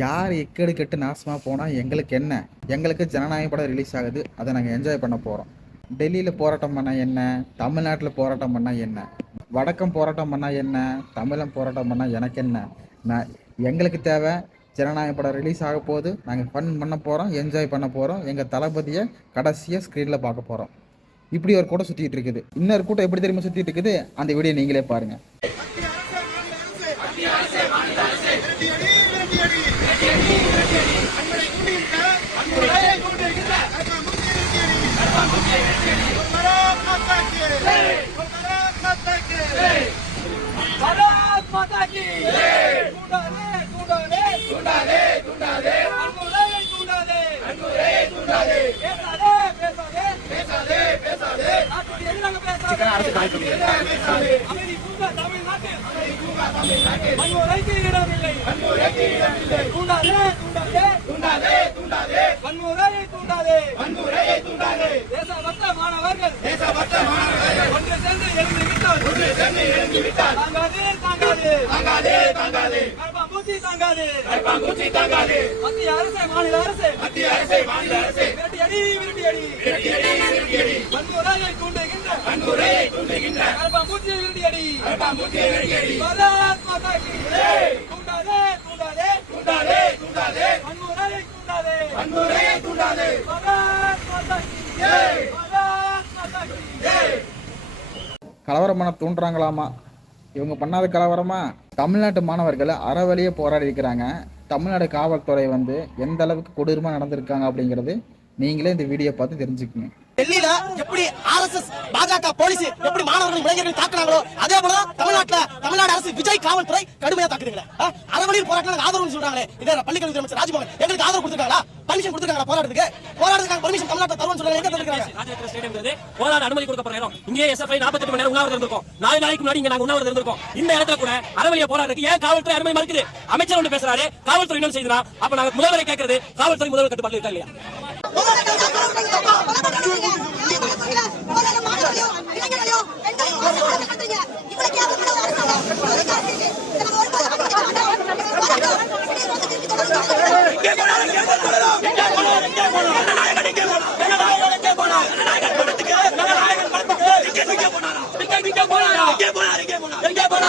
யார் எக்கேடு கெட்டு நாசமாக போனால் எங்களுக்கு என்ன? எங்களுக்கு ஜனநாயக படம் ரிலீஸ் ஆகுது, அதை நாங்கள் என்ஜாய் பண்ண போகிறோம். டெல்லியில் போராட்டம் பண்ணால் என்ன? தமிழ்நாட்டில் போராட்டம் பண்ணால் என்ன? வடக்கம் போராட்டம் பண்ணால் என்ன? தமிழம் போராட்டம் பண்ணால் எனக்கு என்ன? நான் எங்களுக்கு தேவை ஜனநாயக படம் ரிலீஸ் ஆக போகுது, நாங்கள் ஃபன் பண்ண போகிறோம், என்ஜாய் பண்ண போகிறோம், எங்கள் தளபதியை கடைசியாக ஸ்க்ரீனில் பார்க்க போகிறோம். இப்படி ஒரு கூட்டம் சுற்றிட்டு இருக்குது. இன்னொரு கூட்டம் எப்படி தெரியுமா சுற்றிட்டு இருக்குது? அந்த வீடியோ நீங்களே பாருங்கள். கலவரம் பண்ண தூண்டுறாங்களாமா? இவங்க பண்ணாத கலவரமா? தமிழ்நாட்டு மாணவர்கள் அறவழியே போராடி இருக்கிறாங்க. தமிழ்நாடு காவல்துறை எந்த அளவுக்கு கொடூரமா நடந்திருக்காங்க அப்படிங்கிறது நீங்களே இந்த வீடியோ பார்த்து தெரிஞ்சுக்கங்க. டெல்லியில எப்படி ஆர்எஸ்எஸ் பாஜக போலீஸ் எப்படி மாணவர்கள் இளைஞர்கள் தாக்குனாங்களோ அதே போல தமிழ்நாடு அரசு விஜய் காவல்துறை கடுமையா தாக்குதுங்களே. அறவழியில் போராட்டம் ஆதரவு சொல்றாங்களே, இதே பள்ளிக்கல்வி அமைச்சர் ராஜ்மோகன் எங்களுக்கு ஆதரவு கொடுத்துருக்காங்களா? பர்மிஷன் கொடுத்துருக்காங்க போராடுறதுக்கு பர்மிஷன் தமிழ்நாட்டில் தருவோம் சொல்றாங்க. எங்க தருவாங்க? போராட அனுமதி கொடுக்கப்பட்ட இடம் இங்கே எஸ்எஃப்ஐ 48 மணி நேரம் உண்ணாவிரதம் இருந்திருக்கும். 4 நாளைக்கு முன்னாடி இங்க நாங்க உண்ணாவிரதம் இருந்திருக்கோம். இந்த இடத்துல கூட அறவழியை போராடுறதுக்கு ஏன் காவல்துறை அனுமதி மறுக்குது? அமைச்சர் ஒன்று பேசுறாரு, காவல்துறை இன்னொன்று செய்யுறா. அப்ப நாங்க முதல்வரை கேட்கறது, காவல்துறை முதல்வர் கட்டுப்பாடு இருக்கா இல்லையா? எங்கே போனார்